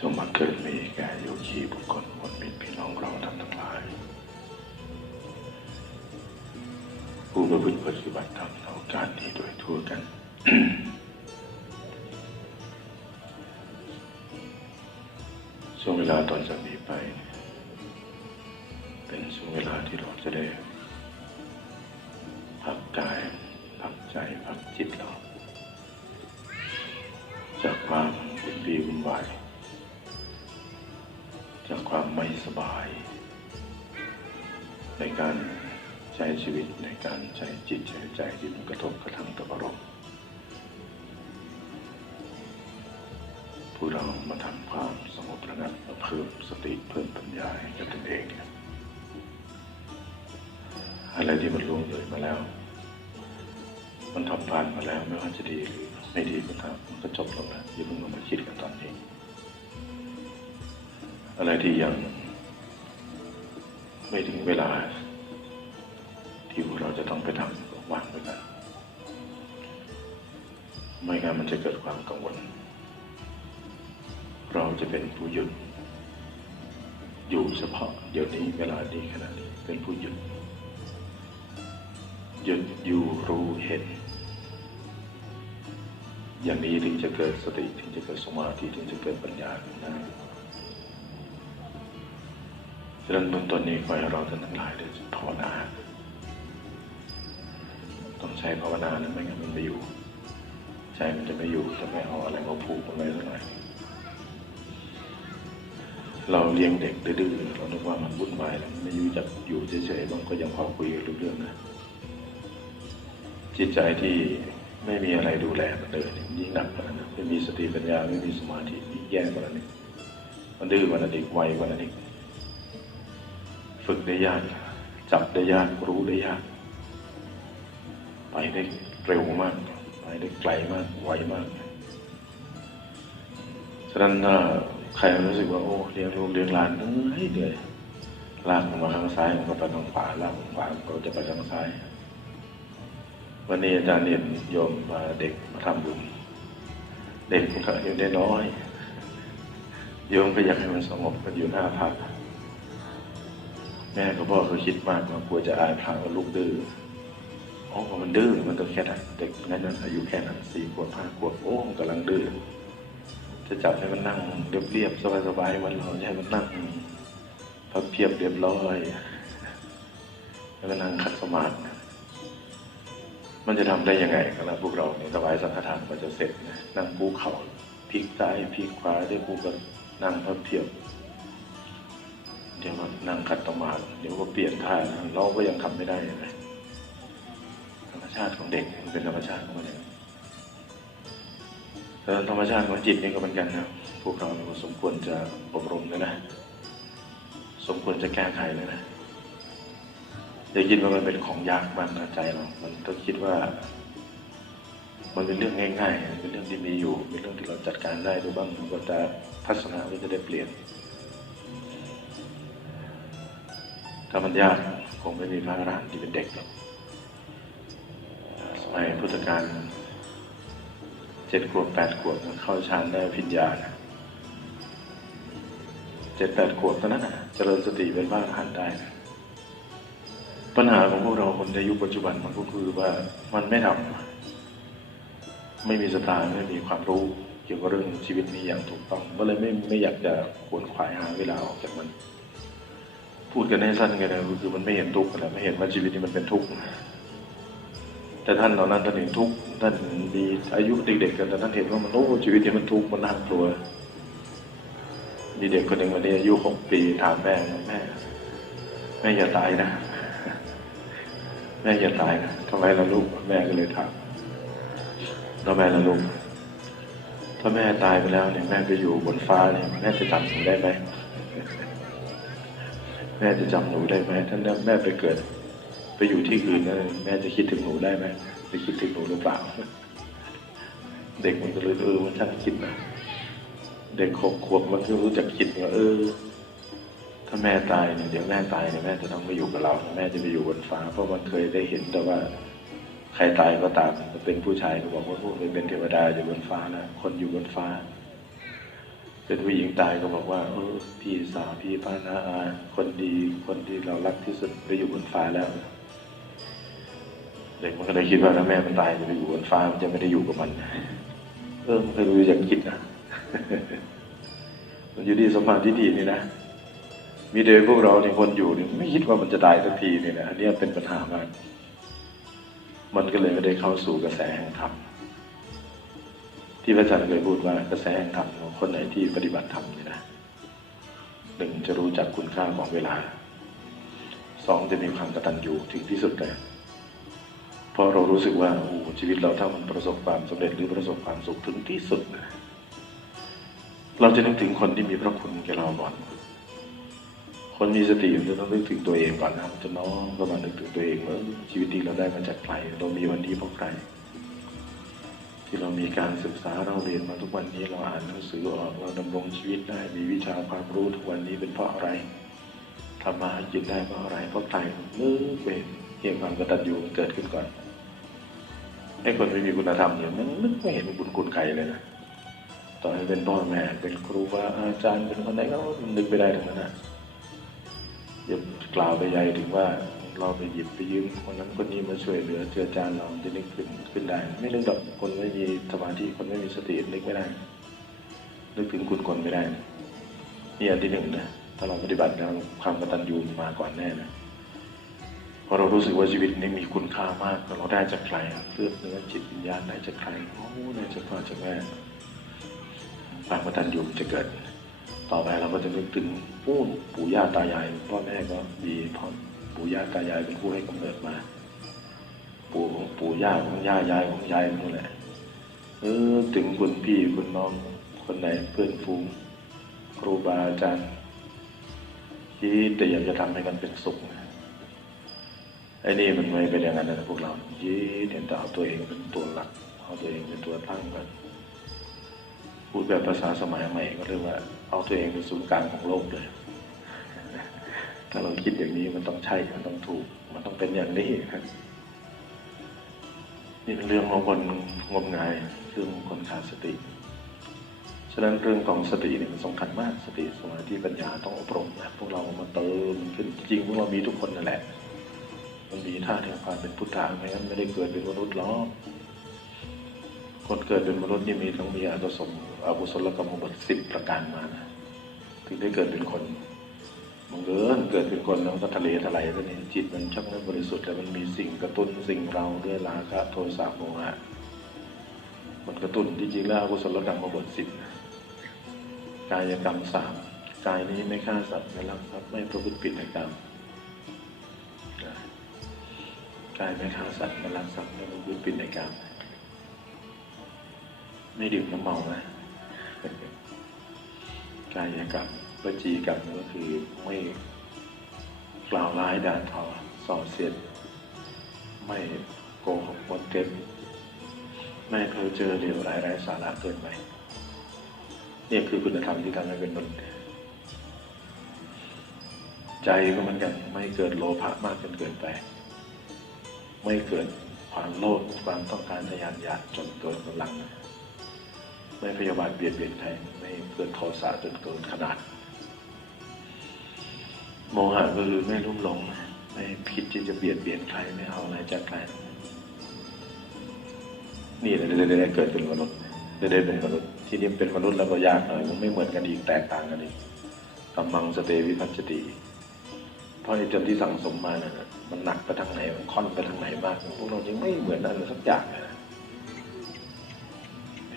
จงมาเกิดมีแก่โยคีบุคคลคนมิตรพี่น้องเราท่านทั้งหลาย ผู้ประพฤติปฏิบัติธรรมในโอกาสนี้โดยทั่วกัน ช่วงเวลาตอนจาก มาแล้วไม่ว่าจะดีหรือไม่ดีก็ตามมันก็จบลงแล้วอย่าเพิ่งเอามาคิดกันตอนนี้ อะไรที่ยัง ไม่ถึงเวลา ที่พวกเราจะต้องไปทำก็วางไว้กันไม่งั้นมันจะเกิดความกังวล เราจะเป็นผู้หยุด อยู่เฉพาะเดี๋ยวนี้เวลานี้ขณะนี้เป็นผู้หยุดหยุดอยู่รู้เห็น อย่างนี้ถึงจะเกิดสติถึงจะเกิดสมาธิถึงจะเกิดปัญญาขึ้นได้ฉะนั้นเบื้องต้นนี้ขอให้เราท่านทั้งหลายได้ภาวนาต้องใช้ภาวนานะไม่งั้นมันไม่อยู่ใจมันจะไม่อยู่จะไม่เอาอะไรมาผูกมันไว้สักหน่อยเราเลี้ยงเด็กดื้อเรานึกว่ามันวุ่นวายแล้วมันไม่อยู่จักอยู่เฉยๆมันก็ยังพอคุยรู้เรื่องนะจิตใจที่ ไม่มีอะไรดูแลมันเลยเนี่ยยิ่งหนักกว่านั้นไม่มีสติปัญญาไม่มีสมาธิยิ่งแย่กว่านั้นอีกมันดื้อกว่านั้นอีกไวกว่านั้นอีกฝึกได้ยากจับได้ยากรู้ได้ยาก ไปได้เร็วมาก ไปได้ไกลมากไวมากฉะนั้นถ้าใครรู้สึกว่าโอ้เลี้ยงลูกเลี้ยงหลานเหนื่อยเหนื่อยลากมันมาข้างซ้ายมันก็ไปทางขวาลากมันขวามันก็จะไปทางซ้าย วันนี้อาจารย์เห็นโยมมาเด็กมาทำบุญ เด็กมันก็อายุได้น้อย โยมก็อยากให้มันสงบมันอยู่หน้าพระแม่กับพ่อเขาคิดมากว่ากลัวจะอายพระว่าลูกดื้อโอ้มันดื้อมันก็แค่นั้นเด็กนั้นนอายุแค่นั้นสี่ขวบห้าขวบโอ้กำลังดื้อจะจับให้มันนั่งเรียบเรียบสบายๆมันเราให้มันนั่งพับเพียบเรียบร้อยให้มันนั่งขัดสมาธิ มันจะทำได้ยังไงกันะพวกเราเนี่ยถวายสังฆทานมันจะเสร็จนะนั่งปูเข่าพลิกซ้ายพลิกขวาเดี๋ยวปูก็นั่งพับเพียบเดี๋ยวก็นั่งขัดสมาเดี๋ยวก็เปลี่ยนท่าเราก็ยังทำไม่ได้เลยธรรมชาติของเด็กมันเป็นธรรมชาติของมันเองแต่ธรรมชาติของจิตนี่ก็เหมือนกันนะพวกเราสมควรจะอบรมเลยนะ สมควรจะแก้ไขเลยนะ อย่าคิดว่ามันเป็นของยากมากนะใจเรา มันต้องคิดว่า มันเป็นเรื่องง่ายๆ เป็นเรื่องที่มีอยู่ เป็นเรื่องที่เราจัดการได้ดูบ้างมันก็จะทัศนะก็จะได้เปลี่ยน ถ้ามันยากคงไม่มีพระอรหันต์ที่เป็นเด็กหรอกสมัยพุทธกาลเจ็ดขวบแปดขวบมันเข้าฌานได้พิญญานะเจ็ดแปดขวบตอนนั้นนะเจริญสติเป็นพระอรหันต์ได้นะ ปัญหาของพวกเราคนในยุคปัจจุบันมันก็คือว่ามันไม่ทำไม่มีสตางค์ไม่มีความรู้เกี่ยวกับเรื่องชีวิตนี้อย่างถูกต้อง ก็เลยไม่ไม่อยากจะขวนขวายหาเวลาออกจากมัน พูดกันให้สั้นกันเลยคือมันไม่เห็นทุกข์นะไม่เห็นว่าชีวิตนี้มันเป็นทุกข์แต่ท่านเหล่านั้นท่านเห็นทุกข์ท่านมีอายุเด็กๆกันแต่ท่านเห็นว่ามันโอ้ชีวิตนี้มันทุกข์มันน่ากลัวมีเด็กคนหนึ่งวันนี้อายุหกปีถามแม่แม่แม่อย่าตายนะ แม่อย่าตายนะทำไมล่ะลูก แม่ก็เลยถามแล้วแม่ล่ะลูก ถ้าแม่ตายไปแล้วเนี่ยแม่ไปอยู่บนฟ้าเนี่ยแม่จะจำผมได้ไหมแม่จะจำหนูได้ไหมถ้าแม่ไปเกิด ไปอยู่ที่อื่นนะแม่จะคิดถึงหนูได้ไหมจะคิดถึงหนูหรือเปล่า เด็กมันก็เลยเออมันช่างคิดนะเด็กหกขวบมันก็รู้จักคิดว่าเออ ถ้าแม่ตายเนี่ยเดี๋ยวแม่ตายเนี่ยแม่จะต้องมาอยู่กับเรา แม่จะไปอยู่บนฟ้า เพราะมันเคยได้เห็นแต่ว่าใครตายก็ตามจะเป็นผู้ชายก็บอกว่าพวกเป็นเทวดาอยู่บนฟ้านะคนอยู่บนฟ้า เป็นผู้หญิงตายก็บอกว่าเออพี่สาวพี่ป้านาอาคนดีคนที่เรารักที่สุดไปอยู่บนฟ้าแล้วเด็กมันก็เลยคิดว่าถ้าแม่มันตายจะไปอยู่บนฟ้ามันจะไม่ได้อยู่กับมัน เออมันก็รู้อยากคิดนะมันอยู่ที่สมมาธิฏฐินี่นะ มีเด็กพวกเราเนี่ยคนอยู่เนี่ยไม่คิดว่ามันจะตายสักทีเนี่ยนะอันนี้เป็นปัญหามาก มันก็เลยไม่ได้เข้าสู่กระแสแห่งธรรมที่พระอาจารย์เคยพูดว่ากระแสแห่งธรรมของคนไหนที่ปฏิบัติธรรมเนี่ยนะหนึ่งจะรู้จักคุณค่าของเวลาสองจะมีความกตัญญูถึงที่สุดเลยเพราะเรารู้สึกว่าโอ้ชีวิตเราถ้ามันประสบความสำเร็จหรือประสบความสุขถึงที่สุดนะเราจะนึกถึงคนที่มีพระคุณแก่เราก่อน คนมีสติมันจะต้องนึกถึงตัวเองก่อนนะมันจะน้อมเข้ามานึกถึงตัวเองว่าชีวิตที่เราได้มาจากใครเรามีวันนี้เพราะใคร ที่เรามีการศึกษาเราเรียนมาทุกวันนี้เราอ่านหนังสือออกเราดำรงชีวิตได้มีวิชาความรู้ทุกวันนี้เป็นเพราะอะไรทำมาหากินได้เพราะอะไรเพราะใครนึกเองเพียงความกตัญญูมันเกิดขึ้นก่อนให้คนไม่มีคุณธรรมเนี่ยมันนึกไม่เห็นบุญคุณใครเลยนะต่อให้เป็นพ่อแม่เป็นครูบาอาจารย์เป็นคนไหนก็นึกไม่ได้ทั้งนั้นนะ อย่ากล่าวไปใหญ่ถึงว่าเราไปหยิบไปยืมคนนั้นคนนี้มาช่วยเหลือเจือจานเราจะนึกขึ้นขึ้นได้ ไม่นึกดอกคนไม่มีสมาธิคนไม่มีสตินึกไม่ได้นึกถึงคุณคนไม่ได้นี่อันที่หนึ่งนะถ้าเราปฏิบัติแล้วความกตัญญูมาก่อนแน่นะพอเรารู้สึกว่าชีวิตนี้มีคุณค่ามากเราได้จากใครเลือดเนื้อจิตวิญญาณได้จากใครโอ้ได้จากพ่อจากแม่ความกตัญญูจะเกิด ต่อไปเราก็จะนึกถึงปู่ปู่ย่าตายายพ่อแม่ก็ดีพ่อปู่ย่าตายายเป็นผู้ให้กำเนิดมา ปู่ของปู่ย่าของย่ายายของยายนั่นแหละเออถึงคุณพี่คุณน้องคนไหนเพื่อนฝูงครูบาอาจารย์ที่แต่อยากจะทำให้กันเป็นสุขไอ้นี่มันไม่เป็นอย่างนั้นนะพวกเรายี่เห็นแต่เอาตัวเองเป็นตัวหลักเอาตัวเองเป็นตัวตั้งกันพูดแบบภาษาสมัยใหม่ก็เรียกว่า เอาตัวเองเป็นศูนย์กลางของโลกเลย ถ้าเราคิดอย่างนี้มันต้องใช่ มันต้องถูก มันต้องเป็นอย่างนี้ครับนี่เป็นเรื่องของคนงมงาย เรื่องของคนขาดสติ ฉะนั้นเรื่องของสติเนี่ยมันสำคัญมาก สติสมาธิปัญญาต้องอบรมนะพวกเรามาเติมขึ้นจริงพวกเรามีทุกคนนั่นแหละ มันมีท่าทีความเป็นพุทธะไม่งั้นไม่ได้เกิดเป็นมนุษย์หรอกคนเกิดเป็นมนุษย์นี่มีต้องมีอากุศลอากุศลกรรมบทสิบประการมานะ ถึงได้เกิดเป็นคนบังเอิญเกิดเป็นคนแล้วก็ทะเลทลายซะนี่จิตมันชักไม่บริสุทธิ์แต่มันมีสิ่งกระตุ้นสิ่งเราด้วยราคะโทสะโมหะมันกระตุ้นที่จริงแล้วอากุศลกรรมบทสิบกายกรรมสามกายนี้ไม่ฆ่าสัตว์ไม่ลักทรัพย์ไม่ประพฤติผิดในกรรมกายไม่ฆ่าสัตว์ไม่ลักทรัพย์ไม่ประพฤติผิดในกรรมไม่ดื่มน้ำเมานะ กายกรรมวจีกรรมก็คือไม่กล่าวร้ายด่าทอส่อเสียด ไม่โกหกมดเท็จไม่เพ้อเจอเหลวร้ายไร้สาระเกินไปนี่คือคุณธรรมที่ทำให้เป็นมนุษย์ใจก็เหมือนกันไม่เกิดโลภะมากจนเกินไป ไม่เกิดความโลภความต้องการทะยานอยากจนเกินกำลัง ไม่พยาบาทเบียดเบียนใครไม่เกิดโทสะจนเกินขนาด โมหะก็คือไม่รุ่มหลง ไม่คิดที่จะเบียดเบียนใครไม่เอาอะไรจากใครนี่แหละได้ได้เกิดเป็นมนุษย์ได้ได้เป็นมนุษย์ที่นี่เป็นมนุษย์แล้วก็ยากหน่อยมันไม่เหมือนกันอีกแตกต่างกันอีกกำมังสเตวิพัชติเพราะไอ้จนที่สั่งสมมาเนี่ยมันหนักไปทางไหนมันค่อนไปทางไหนมากพวกเรายังไม่เหมือนอะไรสักอย่างเลย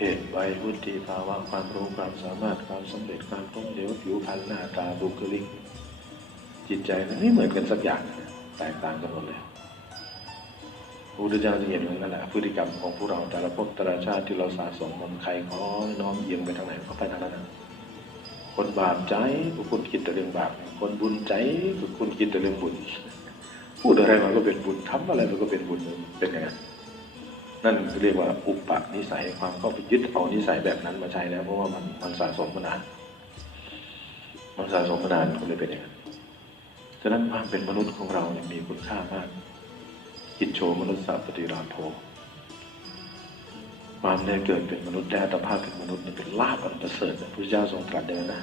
เพศวัยวุฒิภาวะความรู้ความสามารถความสำเร็จความต้มเหลวผิวพรรณหน้าตาบุคลิก จิตใจนั้นไม่เหมือนกันสักอย่างแตกต่างกันหมดเลยพระพุทธเจ้าจะเห็นว่านั่นแหละพฤติกรรมของพวกเราแต่ละภพแต่ละชาติที่เราสะสมมันใครขอน้อมเอียงไปทางไหนก็ไปทางนั้นคนบาปใจก็คุณคิดแต่เรื่องบาปคนบุญใจก็คุณคิดแต่เรื่องบุญพูดอะไรมันก็เป็นบุญทำอะไรมันก็เป็นบุญเป็นอย่างนั้น นั่นเรียกว่าอุปนิสัยความเข้าไปยึดเอานิสัยแบบนั้นมาใช้แล้วเพราะว่ามันมันสะสมมานานมันสะสมมานานก็เลยเป็นอย่างนั้นฉะนั้นความเป็นมนุษย์ของเราเนี่ยมีคุณค่ามากกิจโชมนุษย์สัพปฏิราโภความได้เกิดเป็นมนุษย์ได้อัตภาพเป็นมนุษย์นี่เป็นลาภอันประเสริฐพระเจ้าทรงตรัสเดินนะ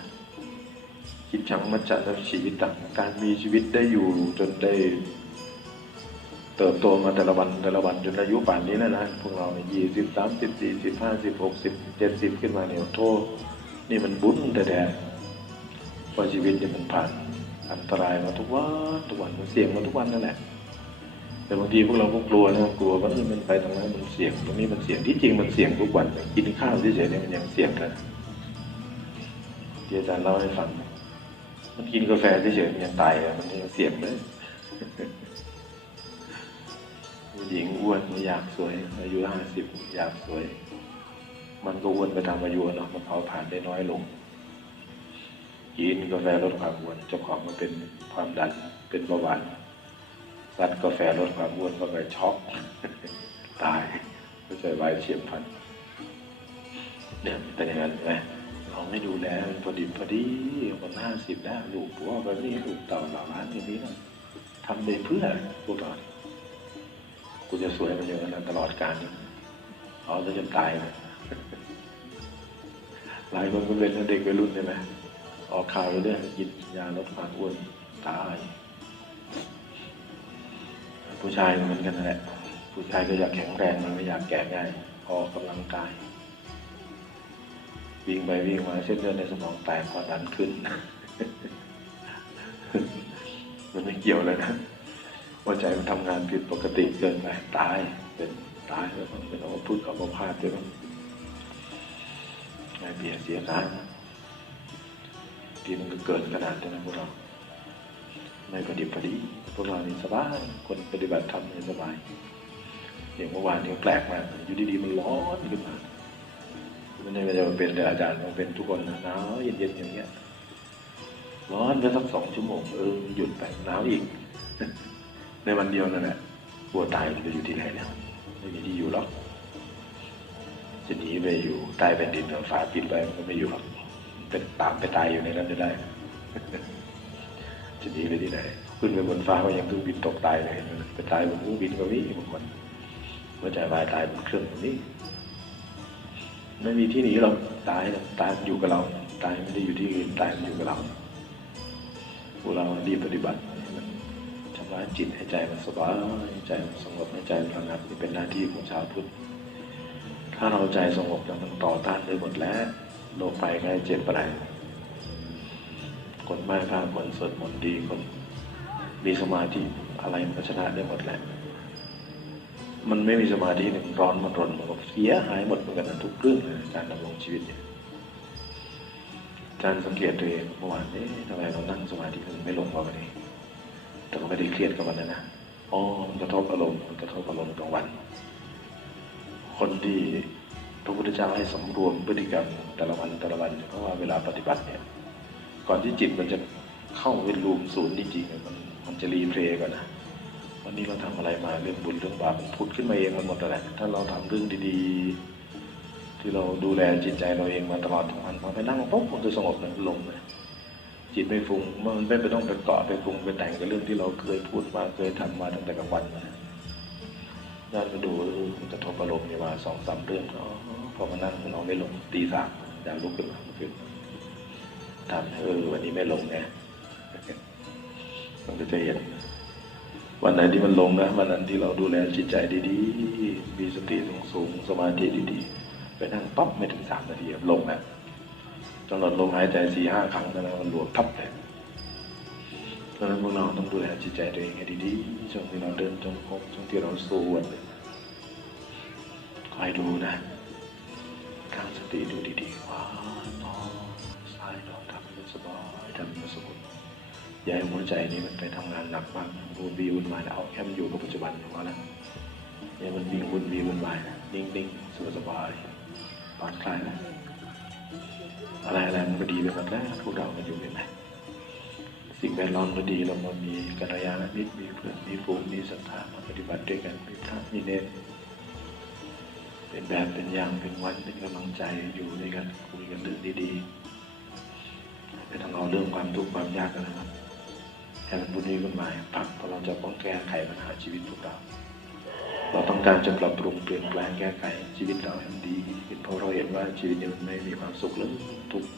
คิดชังมัจจนชีวิตต่างการมีชีวิตได้อยู่จนได้ เติบโตมาแต่ละวันแต่ละวันจนอายุป่านนี้แล้วนะพวกเราเนี่ยยี่สิบสามสิบสี่สิบห้าสิบหกสิบเจ็ดสิบขึ้นมาเนี่ยโทษนี่มันบุญแต่แดเพราะชีวิตเนี่ยมันผ่านอันตรายมาทุกวันทุกวันมันเสี่ยงมาทุกวันนั่นแหละ แต่บางทีพวกเราก็กลัวนะกลัวว่ามันไปตรงนั้นมันเสี่ยงตรงนี้มันเสี่ยงที่จริงมันเสี่ยงทุกวันกินข้าวเฉยๆเนี่ยมันยังเสี่ยงเลยที่อาจารย์เล่าให้ฟังมันกินกาแฟเฉยๆมันยังตายเลยมันยังเสี่ยงเลย หญิงอ้วนม่อยากสวย อายุห้าสิบอยากสวย มันก็อ้วนไปตามอายุเนาะมันเผาผ่านได้น้อยลงกินกาแฟลดความอ้วนเจ้าของมันเป็นความดันเป็นเบาหวานซัดกาแฟลดความอ้วนก็ไปช็อกตายก็ใจวายเฉียบพลันเนี่ยเป็นอย่างนั้นไหมเราไม่ดูแลมันพอดีพอดีคนห้าสิบแล้วลูกผัวแบบนี้ลูกเต่าเหล่าร้านอย่างนี้นะทำไปเพื่อพวกเรา กูจะสวยมันอย่างนั้นตลอดกาลเอาจะจนตายเลยหลายคนก็เป็นเด็กวัยรุ่นใช่ไหมออกข่าวเรื่องกินยาลดความอ้วนตาย ผู้ชายเหมือนกันนั่นแหละผู้ชายก็อยากแข็งแรงมันไม่อยากแก่ง่ายออกกำลังกาย วิ่งไปวิ่งมาเส้นเลือดในสมองแตกความดันขึ้น มันไม่เกี่ยวเลยนะ หัวใจมันทำงานผิดปกติเกินไปตายเป็นตายแล้วมันเป็นอัมพฤกษ์อัมพาตด้วยมั้งไม่เบียดเสียการที่มันก็เกินขนาดนั้นนะพวกเราไม่ปฏิบัติดีพวกเรานี่สบายคนปฏิบัติธรรมนี่สบายอย่างเมื่อวานนี้แปลกมากอยู่ดีๆมันร้อนขึ้นมาไม่ได้จะเป็นแต่อาจารย์มันเป็นทุกคนนะหนาวเย็นๆอย่างเงี้ยร้อนไปสักสองชั่วโมงเออหยุดไปหนาวอีก ในวันเดียวนั่นแหละกลัวตายมันจะอยู่ที่ไหนแล้วไม่มีที่อยู่หรอกจะหนีไปอยู่ใต้แผ่นดินเอาฝาปิดไว้มันก็ไม่อยู่หรอกเป็นตามไปตายอยู่ในนั้นจะได้จะหนีไปที่ไหนขึ้นไปบนฟ้าก็ยังเครื่องบินตกตายเลยเห็นไปตายบนเครื่องบินก็มีบางคนหัวใจวายตายบนเครื่องก็มีไม่มีที่หนีเราตายนะตายอยู่กับเรา ตายไม่ได้อยู่ที่อื่นตายมันอยู่กับเราพวกเราดีปฏิบัติให้มันำระจิตให้ใจมันสบายให้ใจมันสงบให้ใจมันระงับนี่เป็นหน้าที่ของชาวพุทธถ้าเราใจสงบแล้วมันต่อต้านได้หมดแล้วโรคภัยไข้เจ็บอะไรคนไม่พาคนสวดมนต์ดีคนมีสมาธิอะไรมันก็ชนะได้หมดแหละมันไม่มีสมาธิหนึ่งร้อนมันรนมันก็เสียหายหมดเหมือนกันนะทุกเรื่องเลยการดำรงชีวิตเนี่ยการสังเกตตัวเองเมื่อวานเอ๊ะทำไมเรานั่งสมาธิมันไม่ลงวะวันนี้ แต่ก็ไม่ได้เครียดกับมันนะนะอ๋อมันกระทบอารมณ์มันกระทบอารมณ์กลางวัน คนที่พระพุทธเจ้าให้สำรวมพฤติกรรมแต่ละวันแต่ละวันเพราะว่าเวลาปฏิบัติเนี่ย ก่อนที่จิตมันจะเข้าเป็นรูมศูนย์จริงๆมันมันจะรีเพลย์ก่อนนะวันนี้เราทำอะไรมาเรื่องบุญเรื่องบาปมันผุดขึ้นมาเองมันหมดแหละถ้าเราทำเรื่องดี ๆ ที่เราดูแลจิตใจเราเองมาตลอดทั้งวันพอไปนั่งปุ๊บมันจะสงบเลยลงเลย จิตไม่ฟุ้งมันไม่ไปต้องไปเกาะไปปรุงไปแต่งกับเรื่องที่เราเคยพูดมาเคยทำมาตั้งแต่กลางวันมาย้อนมาดูจะทบอารมณ์เนี่ยมาสองสามเรื่องอ๋อพอมานั่งนอาไม่ลงตีสามอยากลุกขึ้นมาคือคืนทำเออวันนี้ไม่ลงเนี่ยมันก็จะเห็นวันไหนที่มันลงนะวันนั้นที่เราดูแลจิตใจดีๆมีสติสูงๆสมาธิดีๆไปนั่งปั๊บไม่ถึงสามนาทีลงแล้ว จนหลดลมหายใจสี่ห้าครั้งแล้วนะมันรวมทับเลยเพราะนั้นพวกเราต้องดูแลจิตใจตัวเองให้ดีๆช่วงที่เราเดินจงกรมช่วงที่เราสวดคอยดูนะตั้งสติดูดีๆว่าน้องซ้ายน้องทำให้มันสบายทำให้มันสงบอย่าให้หัวใจนี้มันไปทำงานหนักมากวุ่นวีวุ่นวายเอาแค่มันอยู่กับปัจจุบันพอแล้วอย่ามันวิ่งวุ่นวีวุ่นวายนะนิ่งๆสบายสบายๆผ่อนคลายนะ อะไรอะไรมันก็ดีไปหมดแล้วพวกเรามาอยู่เป็นไหมสิ่งแวดล้อมก็ดีเรามามีกัลยาณมิตรมีเพื่อนมีฝูงมีศรัทธามาปฏิบัติด้วยกันมีพระมีเนรเป็นแบบเป็นอย่างเป็นวันเป็นกำลังใจอยู่ด้วยกันคุยกันเรื่องดีๆไม่ต้องเอาเรื่องความทุกข์ความยากกันนะครับให้มันบุญนี้ขึ้นมาพักเพราะเราจะต้องแก้ไขปัญหาชีวิตพวกเรา เราต้องการจะปรับปรุงเปลี่ยนแปลงแก้ไขชีวิตเราให้มันดีขึ้น เพราะเราเห็นว่าชีวิตนี้มันไม่มีความสุขเลยทุกข์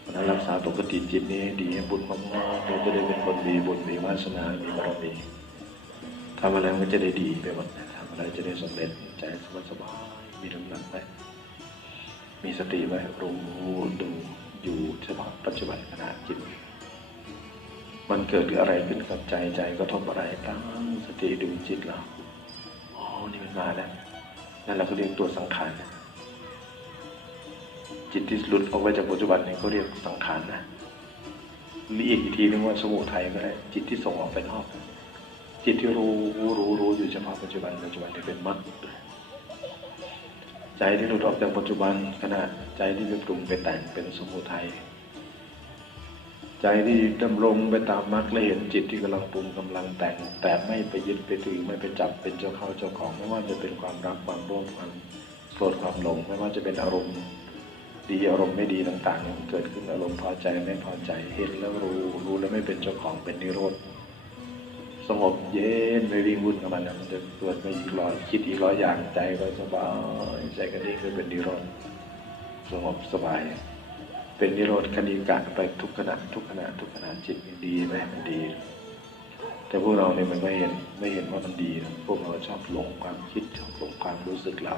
เพราะฉะนั้นรักษาปกติจิตนี้ดีบุญมากๆเราจะได้เป็นคนมีบุญมีวาสนามีบารมีทำอะไรมันก็จะได้ดีไปหมดทำอะไรจะได้สำเร็จใจสบายสบายมีน้ำหนักไปมีสติไว้รู้ดูอยู่เฉพาะปัจจุบันขณะจิต มันเกิดอะไรขึ้นกับใจใจกระทบอะไรตั้งสติดูจิตเราอ๋อนี่มันมาแล้วนั่นเราก็เรียกตัวสังขาร จิตที่หลุดออกไปจากปัจจุบันนี่ยเขาเรียกสังขารนะเรียกอีกทีนึงว่าสมุทัยก็ได้จิตที่ส่งออกไปนอก จิตที่รู้รู้รู้อยู่เฉพาะปัจจุบันปัจจุบันที่เป็นมรรคใจที่หลุดออกจากปัจจุบันขณะใจที่ไปปรุงไปแต่งเป็นสมุทัยใจที่ดำรงไปตามมรรคและเห็นจิตที่กำลังปรุงกำลังแต่ง แต่ไม่ไปยึดไปถือไม่ไปจับเป็นเจ้าเข้าเจ้าของ ไม่ว่าจะเป็นความรักความโลภความโกรธความหลง ไม่ว่าจะเป็นอารมณ์ ดีอารมณ์ไม่ดีต่างๆเนี่ยมันเกิดขึ้นอารมณ์พอใจไม่พอใจเห็นแล้วรู้รู้แล้วไม่เป็นเจ้าของเป็นนิโรธสงบเย็นไม่วิ่งวุ่นกับมันนะมันจะเกิดมาอีกร้อยคิดอีกร้อยอย่างใจก็สบายใจก็นิ่งก็เป็นนิโรธสงบสบาย เป็นนิโรธคณิกะไปทุกขณะทุกขณะทุกขณะจิตมันดีไหมมันดี แต่พวกเราเนี่ยมันไม่เห็นไม่เห็นว่ามันดี พวกเราชอบหลงความคิดชอบหลงความรู้สึกเรา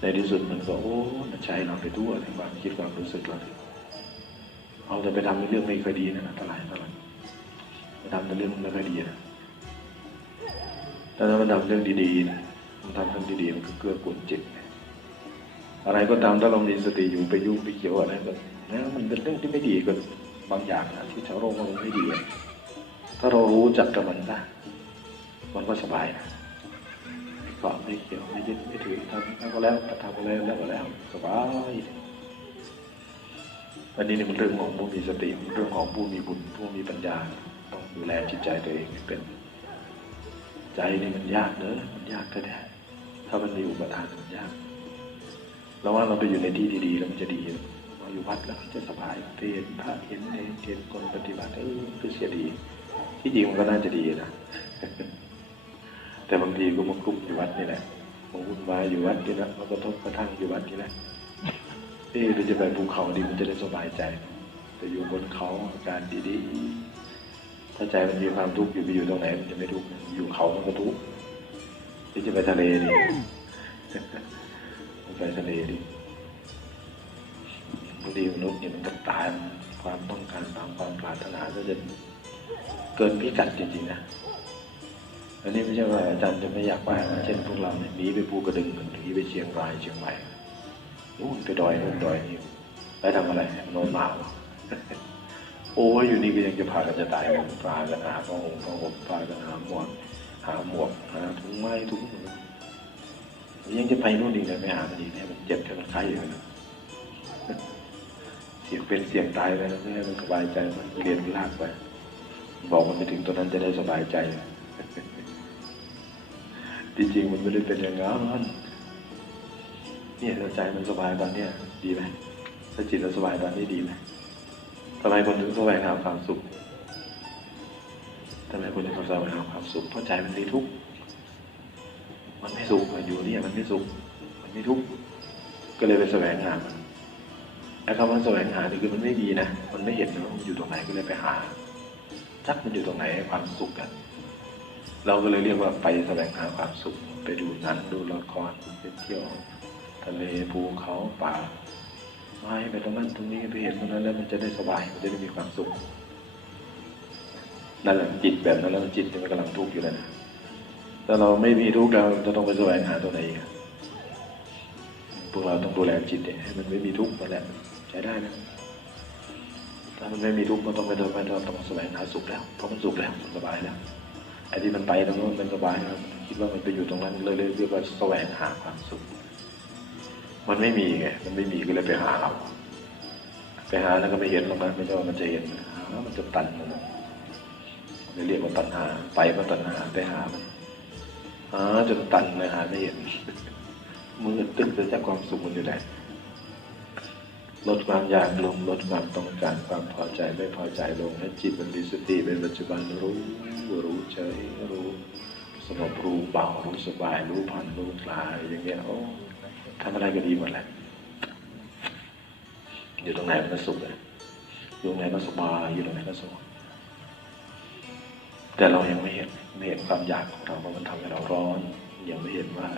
ในที่สุดมันก็โอ้มันใช้เราไปทั่วในความคิดความรู้สึกเราเอาแต่ไปทำในเรื่องไม่ค่อยดีนะอันตรายอันตรายไปทำในเรื่องไม่ค่อยดีนะแต่ถ้ามันทำเรื่องดีๆนะมันทำเรื่องดีๆมันก็เกื้อกูลจิตอะไรก็ตามถ้าเรามีสติอยู่ไปยุ่งไปเกี่ยวอะไรก็นะมันเป็นเรื่องที่ไม่ดีก็บางอย่างนะที่ชาวโลกมันไม่ดีถ้าเรารู้จักกับมันได้มันก็สบายนะ ไม่เกาะไม่เกี่ยวไม่ยึดไม่ถือทำแล้วก็แล้วทำก็แล้วแล้วก็แล้วสบายอันนี้นี่มันเรื่องของผู้มีสติเรื่องของผู้มีบุญผู้มีปัญญาต้องดูแลจิตใจตัวเองเป็น ใจนี่มันยากเนอะมันยากแท้ๆถ้ามันมีอุปทานมันยากเราว่าเราไปอยู่ในที่ดีๆแล้วมันจะดีเราอยู่วัดแล้วจะสบายเพศพระเห็นเองเห็นคนปฏิบัติเออคือเสียดี ที่จริงมันก็น่าจะดีนะ แต่บางทีก็มาคุกอยู่วัดนี่แหละมาวุ่นวายอยู่วัดนี่แหละมากระทบกระทั่งอยู่วัดนี่แหละเอ๊ะเราจะไปภูเขาดีมันจะได้สบายใจ แต่อยู่บนเขาอาการดีๆถ้าใจมันมีความทุกข์อยู่ไปอยู่ตรงไหนมันจะไม่ทุกข์อยู่เขามันก็ทุกข์ที่จะไปทะเลดีไปทะเลดิบางทีมนุษย์เนี่ยมันก็ตามความต้องการตามความปรารถนาก็จะเกินพิกัดจริงๆนะ อันนี้ไม่ใช่ว่าอาจารย์จะไม่อยากไปเช่นพวกเราเนี่ยหนีไปภูกระดึงหนีไปเชียงรายเชียงใหม่นู่นไปดอยนู่นดอยนี่ไปทำอะไรนอนหนาวโอ้ยอยู่นี่ก็ยังจะพากันจะตายกันพากันหาผ้าห่มผ้าห่มพากันหาหมวกหาหมวกหาถุงไม้ถุงยังจะไปนู่นอีกเลยไม่หามันอีกให้มันเจ็บให้มันไข้อยู่นะเสียงเป็นเสียงตายไปนะไม่ให้มันสบายใจมันเรียนลากไป บอกมันไปถึงตัวนั้นจะได้สบายใจ จริงๆมันไม่ได้เป็นอย่างนั้นเนี่ยถ้าใจมันสบายตอนเนี้ยดีไหมถ้าจิตเราสบายตอนนี้ดีไหมทำไมคนถึงแสวงหาความสุขทำไมคนถึงแสวงหาความสุขเพราะใจมันมีทุกข์มันไม่สุขอะอยู่เนี่ยมันไม่สุขมันไม่ทุกข์ก็เลยไปแสวงหามันไอ้คำว่าแสวงหานี่คือมันไม่มีนะ มันไม่เห็นว่ามันอยู่ตรงไหนก็เลยไปหาจักมันอยู่ตรงไหนให้ความสุขกัน เราก็เลยเรียกว่าไปแสวงหาความสุข ไปดูหนังดูละครไปเที่ยวทะเลภูเขาป่าไม้ไปตรงนั้นตรงนี้ไปเห็นตรงนั้นแล้วมันจะได้สบายมันจะได้มีความสุขนั่นแหละจิตแบบนั้นแล้วจิตมันกำลังทุกข์อยู่แล้วนะถ้าเราไม่มีทุกข์เราจะต้องไปแสวงหาตัวไหนอีกอะพวกเราต้องดูแลจิตเนี่ยให้มันไม่มีทุกข์มาแหละใช้ได้นะถ้ามันไม่มีทุกข์มันต้องไปเดินไปเราต้องแสวงหาสุขแล้วเพราะมันสุขแล้วมันสบายแล้ว ไอ้ที่มันไปตรงนู้นมันสบายแล้วคิดว่ามันไปอยู่ตรงนั้นเลยเรียกว่าแสวงหาความสุข มันไม่มีไงมันไม่มีก็เลยไปหาเอาไปหาแล้วก็ไม่เห็นหรอกนะไม่ใช่ว่ามันจะเห็นหามันจะตันมันเลยเรียกว่าตัณหา ไปก็ตัณหาไปหามันหาจนตันเลยหาไม่เห็นมือตึ๊บเลยจากความสุขมันอยู่ไหน ลดความอยากลงลดความต้องการความพอใจไม่พอใจลงให้จิตมันมีสติเป็นปัจจุบันรู้รู้เฉยรู้สงบรู้เบารู้สบายรู้ผ่อนรู้คลายอย่างเงี้ยโอ้ทำอะไรก็ดีหมดแหละอยู่ตรงไหนมันก็สุขเลยอยู่ตรงไหนก็สบายอยู่ตรงไหนก็สุขแต่เรายังไม่เห็นไม่เห็นความอยากของเราว่ามันทำให้เราร้อน ยังไม่เห็นว่า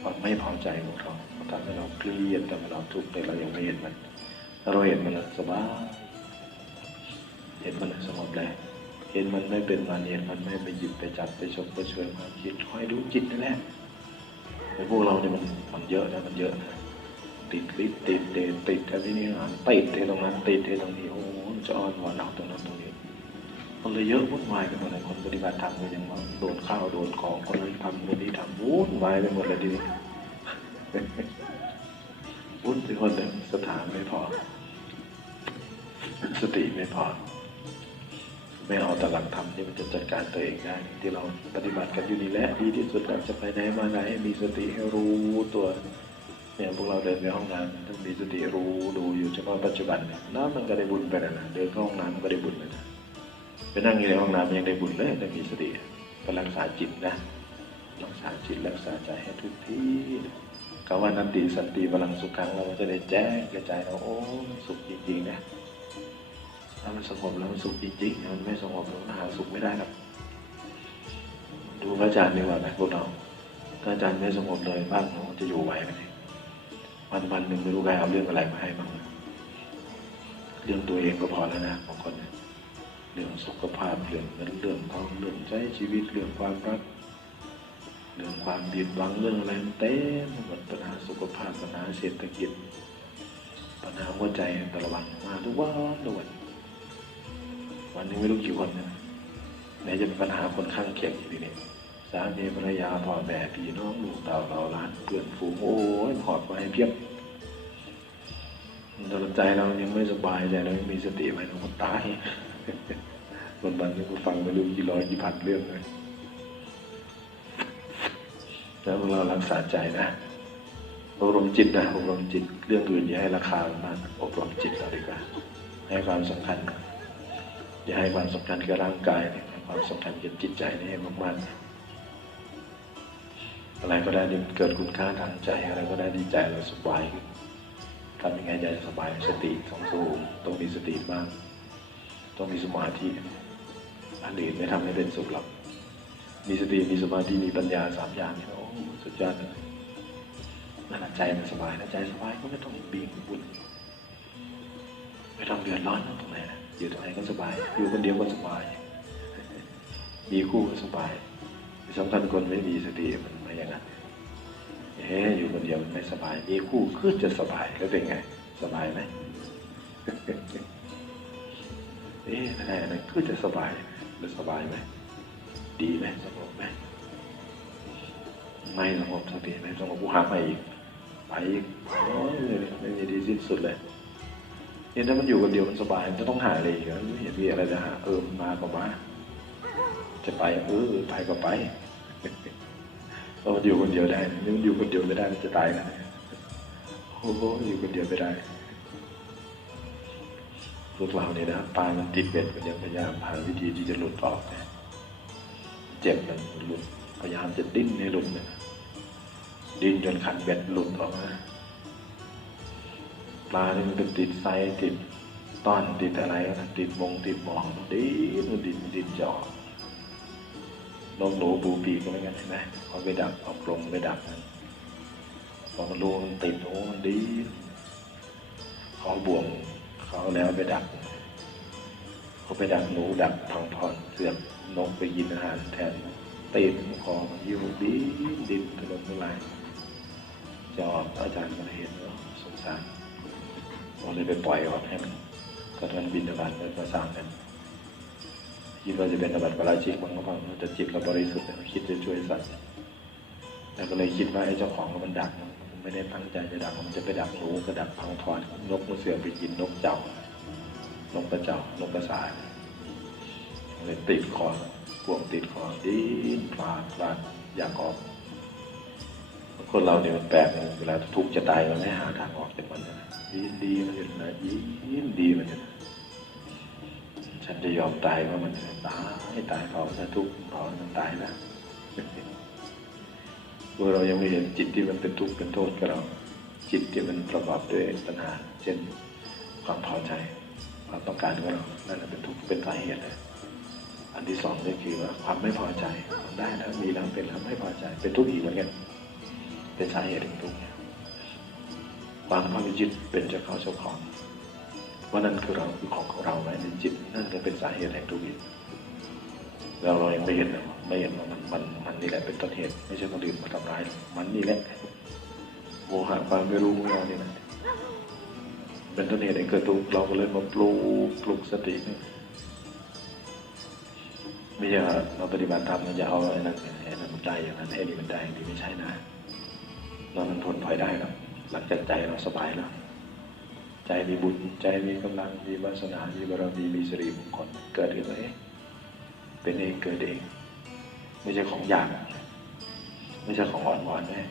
ความไม่พอใจของเรามันทำให้เราเครียดทำให้เราทุกข์แต่เรายังไม่เห็นมัน เราเห็นมันสบายเห็นมันสงบเลยเห็นมันไม่เป็นมันเห็นมันไม่ไปหยิบไปจับไปชมไปเชิญควาคิดคอยดูจิตนั่นแหละพวกเราเนี่ยมันมันเยอะนะมันเยอะนะติดลิดติดเดติดอะไรนี่อ่านติดที่ตรงนั้นติดที่ตรงนี้โอ้จะอ่อนหวานเอาตรงนั้นตรงนี้มันเลยเยอะวุ่นวายไปหมดเลยคนปฏิบัติธรรมก็ยังว่าโดนข้าวโดนของคนนั้นทำคนนี้ทำวุ่นวายไปหมดเลยทีนี้ วุ่นไปหมดเลยสถานไม่พอ สติไม่พอ ไม่เอาแต่หลักธรรมที่มันจะจัดการตัวเองได้ ที่เราปฏิบัติกันอยู่นี่แหละดีที่สุดแล้วจะไปไหนมาไหนให้มีสติให้รู้ตัวเนี่ยพวกเราเดินไปห้องน้ำต้องมีสติรู้ดูอยู่เฉพาะปัจจุบันเนี่ยน้ำมันก็ได้บุญไปแล้วนะเดินเข้าห้องน้ำมันก็ได้บุญเลยนะไปนั่งอยู่ในห้องน้ำยังได้บุญเลยได้มีสติก็รักษาจิตนะรักษาจิตรักษาใจให้ทุกที่ คำว่านันติสันติพลังสุขขังเราจะได้แจ้งกระจายเราโอ้สุขจริงๆนะถ้ามันสงบแล้วมันสุขจริงๆมันไม่สงบเราหาสุขไม่ได้หรอกดูพระอาจารย์ดีกว่าไหมพวกเราถ้าอาจารย์ไม่สงบเลยบ้านเราจะอยู่ไหวไหมวันวันหนึ่งไม่รู้ใครเอาเรื่องอะไรมาให้บ้างเรื่องตัวเองก็พอแล้วนะบางคนเนี่ยเรื่องสุขภาพเรื่องเงินเรื่องทองเรื่องใช้ชีวิตเรื่องความรัก รื่องความผิดหวังเรื่องอะไรมันเต็มไปหมดปัญหาสุขภาพปัญหาเศรษฐกิจ ปัญหาหัวใจแต่ละวันมาทุกวันทุกวันวันนึงไม่รู้กี่คนนะไหนจะเป็นปัญหาคนข้างเคียงอยู่ทีนี้สามีภรรยาพ่อแม่พี่น้องลูกเต่าเราหลานเพื่อนฝูงโอ้ยหอบมาให้เพียบแต่ใจเรายังไม่สบายใจเรายังมีสติไว้เราก็ตายวันวันๆนี้กูฟังไม่รู้กี่ร้อยกี่พันเรื่องเลย แล้วเรารักษาใจนะอบรมจิตนะอบรมจิต เรื่องอื่นอย่าให้ราคามันมากอบรมจิตเราดีกว่าให้ความสำคัญ อย่าให้ความสำคัญกับร่างกายนะให้ความสำคัญกับจิตใจนี่ให้มากๆอะไรก็ได้ที่มันเกิดคุณค่าทางใจอะไรก็ได้ดีใจเราสบายทำยังไงใจสบายสติต้องสูงต้องมีสติบ้างต้องมีสมาธิอันอื่นไม่ทำให้เป็นสุขหรอก มีสติมีสมาธิมีปัญญาสามอย่างนี่โอ้สุดยอดเลยนั่นใจมันสบายนะใจสบายก็ไม่ต้องบีบบุญไม่ต้องเดือดร้อนตรงไหนนะอยู่ตรงไหนก็สบาย อยู่คนเดียวก็สบาย มีคู่ก็สบายที่สำคัญคนไม่มีสติมันไม่อย่างนั้นเฮ้อยู่คนเดียวมันไม่สบาย มีคู่คือจะสบายแล้วเป็นไง สบายไหมเอ๊ะอะไรอะไรคือจะสบายหรือสบายไหม ดีไหมสงบไหมไม่สงบสักทีไม่สงบกูหาไปอีกไปอีกไม่มีดีสิ้นสุดเลยเนี่ยถ้ามันอยู่คนเดียวมันสบายมันจะต้องหาอะไรอีกเหรอไม่เห็นมีอะไรจะหาเออมาก็มาจะไปเออไปก็ไปเราอยู่คนเดียวได้นี่มันอยู่คนเดียวไม่ได้มันจะตายนะโอ้โหอยู่คนเดียวไม่ได้พวกเราเนี่ยนะปลามันติดเบ็ดมันยังพยายามหาวิธีที่จะหลุดออกเนะ เจ็บมันหลุดพยายามจะดิ้นให้หลุดเนี่ยดิ้นจนขันเบ็ดหลุดออกมาปลาเนี่ยมันติดไซติดต้อนติดอะไรนะติดมงติดหมองดิ้นมันดิ้นดิ้นจอกนกหนูปูปีก็ไม่กันเห็นไหมพอไปดักเอากรงไปดักมันพอมันรู้มันติดโอ้มันดิ้นเขาบ่วงเขาแล้วไปดักเขาไปดักหนูดักพังพรเสือก นกไปกินอาหารแทนตีนคอมันยิ้วดินดินถล่มทลายจออกอาจารย์มาเห็นแล้วสงสารเราเลยไปปล่อยออกให้มันก็ท่านบินตะบาตเลยประสานกันคิดว่าจะเป็นตะบัตปราชิกมันก็ฟังแต่จิตเราบริสุทธิ์เราคิดจะช่วยสัตว์แต่ก็เลยคิดว่าไอ้เจ้าของมันดักมันไม่ได้ตั้งใจจะดักมันจะไปดักหนูกระดักพังพรนกมันเสือไปกินนกเจ้านกกระเจ้านกกระสาย เลยติดคอพวงติดคอดิ้นพลาดพลาดอยากออกคนเราเนี่ยมันแปลกเวลาทุกข์จะตายมันไม่หาทางออกจากมันนะดีดีมันจะนะยิ้มดีมันจะนะฉันจะยอมตายเพรามันจะตายตายเพราะมันทุกข์เพราะมันตายนะพวเรายังไม่เห็นจิตที่มันเป็นทุกข์เป็นโทษกับเรา จิตที่มันประกอบด้วยตัณหาเช่นความพอใจความต้องการของเรานั่นแหละเป็นทุกข์เป็นสาเหตุเลย อันที่สองก็คือว่าความไม่พอใจมันได้แล้วมีแล้วเป็นแล้วไม่พอใจ เป็นทุกข์อีกเหมือนกันเป็นสาเหตุแห่งทุกข์เนี่ยความความยึดเป็นเจ้าเขาเจ้าของว่านั่นคือเราคือของของเราไว้ในจิตนั่นก็เป็นสาเหตุแห่งทุกข์อีกเราเรายังไม่เห็นนะไม่เห็นว่ามันมันมันนี่แหละเป็นต้นเหตุไม่ใช่คนอื่นมาทำร้ายมันนี่แหละโมหะความไม่รู้ของเราเนี่ยนะเป็นต้นเหตุให้เกิดทุกข์เราก็เลยมาปลูกปลุกสติเนี่ย ไม่ใช่ว่าเราปฏิบัติธรรมเราจะเอาไอ้นั้นไอ้นั้นมันได้อย่างนั้นไอ้นี่มันได้อย่างนี้ไม่ใช่นะเรามันทนถอยได้ครับหลังจากใจเราสบายแล้วใจมีบุญใจมีกำลังมีวาสนามีบารมีมีสิริมงคลเกิดขึ้นมาเองเป็นเองเกิดเอง ไม่ใช่ของอยากไม่ใช่ของอ่อนๆแน่